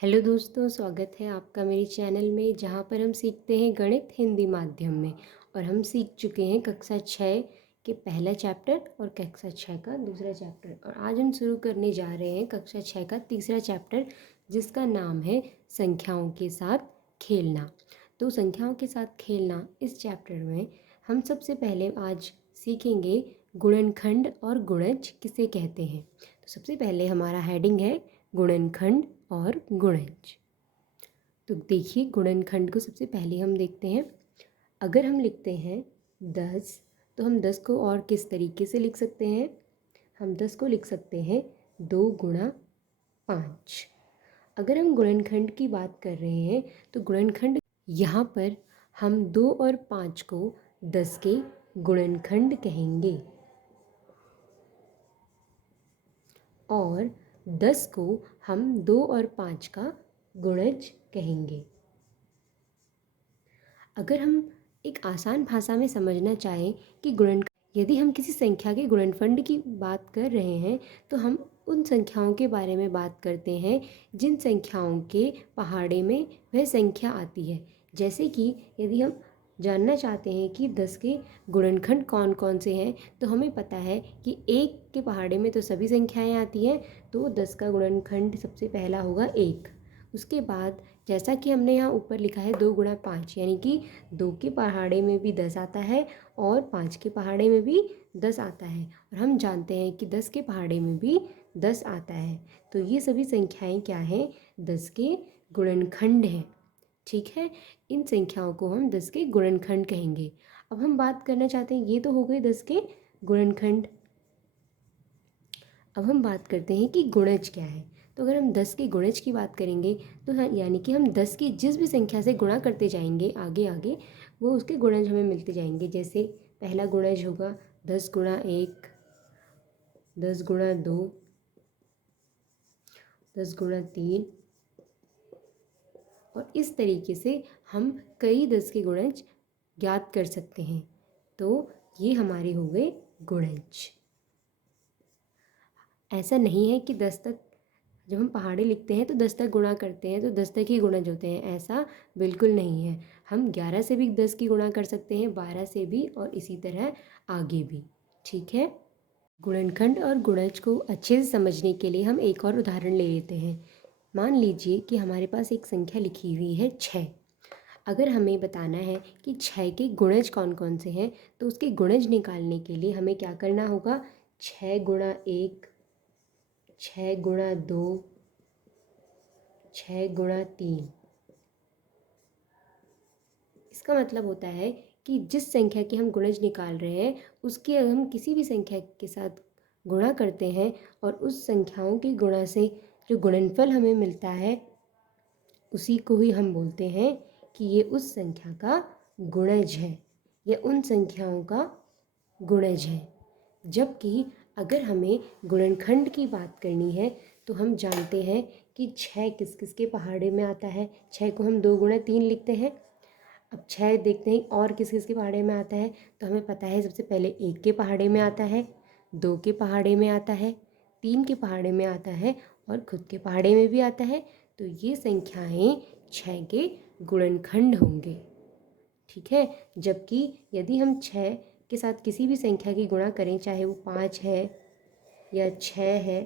Hello दोस्तों, स्वागत है आपका मेरे चैनल में जहाँ पर हम सीखते हैं गणित हिंदी माध्यम में। और हम सीख चुके हैं कक्षा 6 के पहला चैप्टर और कक्षा 6 का दूसरा चैप्टर। और आज हम शुरू करने जा रहे हैं कक्षा 6 का तीसरा चैप्टर, जिसका नाम है संख्याओं के साथ खेलना। तो संख्याओं के साथ खेलना इस चैप्टर में हम सबसे पहले आज सीखेंगे गुणनखंड और गुणज किसे कहते हैं। तो सबसे पहले हमारा हेडिंग है गुणनखंड और गुणज। तो देखिए, गुणनखंड को सबसे पहले हम देखते हैं। अगर हम लिखते हैं 10, तो हम 10 को और किस तरीके से लिख सकते हैं। हम 10 को लिख सकते हैं 2 गुणा 5। अगर हम गुणनखंड की बात कर रहे हैं तो गुणनखंड यहाँ पर हम 2 और 5 को 10 के गुणनखंड कहेंगे और 10 को हम 2 और 5 का गुणज कहेंगे। अगर हम एक आसान भाषा में समझना चाहें कि यदि हम किसी संख्या के गुणनफल की बात कर रहे हैं तो हम उन संख्याओं के बारे में बात करते हैं जिन संख्याओं के पहाड़े में वह संख्या आती है। जैसे कि यदि हम जानना चाहते हैं कि 10 के गुणनखंड कौन कौन से हैं, तो हमें पता है कि 1 के पहाड़े में तो सभी संख्याएं आती हैं, तो 10 का गुणनखंड सबसे पहला होगा 1। उसके बाद जैसा कि हमने यहाँ ऊपर लिखा है 2 गुणा 5, यानी कि 2 के पहाड़े में भी 10 आता है और 5 के पहाड़े में भी 10 आता है। और हम जानते हैं कि 10 के पहाड़े में भी 10 आता है। तो ये सभी संख्याएं क्या हैं? 10 के गुणनखंड हैं। ठीक है, इन संख्याओं को हम 10 के गुणनखंड कहेंगे। अब हम बात करना चाहते हैं, ये तो हो गए 10 के गुणनखंड। अब हम बात करते हैं कि गुणज क्या है। तो अगर हम 10 के गुणज की बात करेंगे तो यानी कि हम 10 की जिस भी संख्या से गुणा करते जाएंगे आगे आगे, वो उसके गुणज हमें मिलते जाएंगे। जैसे पहला गुणज होगा 10 गुणा 1, 10 गुणा 2, 10 गुणा 3, और इस तरीके से हम कई 10 के गुणज ज्ञात कर सकते हैं। तो ये हमारे हो गए गुणज। ऐसा नहीं है कि 10 तक जब हम पहाड़े लिखते हैं तो 10 तक गुणा करते हैं तो 10 तक ही गुणज होते हैं, ऐसा बिल्कुल नहीं है। हम 11 से भी 10 की गुणा कर सकते हैं, 12 से भी, और इसी तरह आगे भी। ठीक है, गुणनखंड और गुणज को अच्छे से समझने के लिए हम एक और उदाहरण ले लेते हैं। मान लीजिए कि हमारे पास एक संख्या लिखी हुई है 6। अगर हमें बताना है कि 6 के गुणज कौन कौन से हैं, तो उसके गुणज निकालने के लिए हमें क्या करना होगा? 6 गुणा 1, 6 गुणा 2, 6 गुणा 3। इसका मतलब होता है कि जिस संख्या के हम गुणज निकाल रहे हैं उसके हम किसी भी संख्या के साथ गुणा करते हैं और उस संख्याओं के गुणा से जो गुणनफल हमें मिलता है उसी को ही हम बोलते हैं कि ये उस संख्या का गुणज है, ये उन संख्याओं का गुणज है। जबकि अगर हमें गुणनखंड की बात करनी है तो हम जानते हैं कि 6 किस किस के पहाड़े में आता है। 6 को हम 2 गुणा 3 लिखते हैं। अब 6 देखते हैं और किस किस के पहाड़े में आता है, तो हमें पता है सबसे पहले 1 के पहाड़े में आता है, 2 के पहाड़े में आता है, 3 के पहाड़े में आता है और खुद के पहाड़े में भी आता है। तो ये संख्याएं 6 के गुणनखंड होंगे। ठीक है, जबकि यदि हम 6 के साथ किसी भी संख्या की गुणा करें, चाहे वो 5 है या 6 है,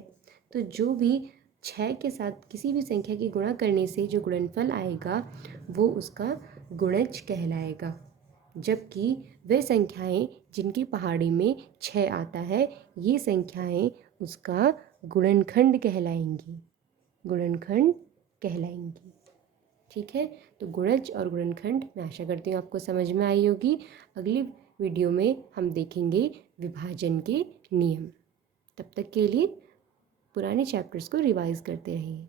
तो जो भी 6 के साथ किसी भी संख्या की गुणा करने से जो गुणनफल आएगा वो उसका गुणज कहलाएगा। जबकि वे संख्याएं जिनकी पहाड़ी में 6 आता है, ये संख्याएं उसका गुणनखंड कहलाएंगी, गुणनखंड कहलाएंगी। ठीक है, तो गुणज और गुणनखंड मैं आशा करती हूँ आपको समझ में आई होगी। अगली वीडियो में हम देखेंगे विभाजन के नियम। तब तक के लिए पुराने चैप्टर्स को रिवाइज करते रहिए।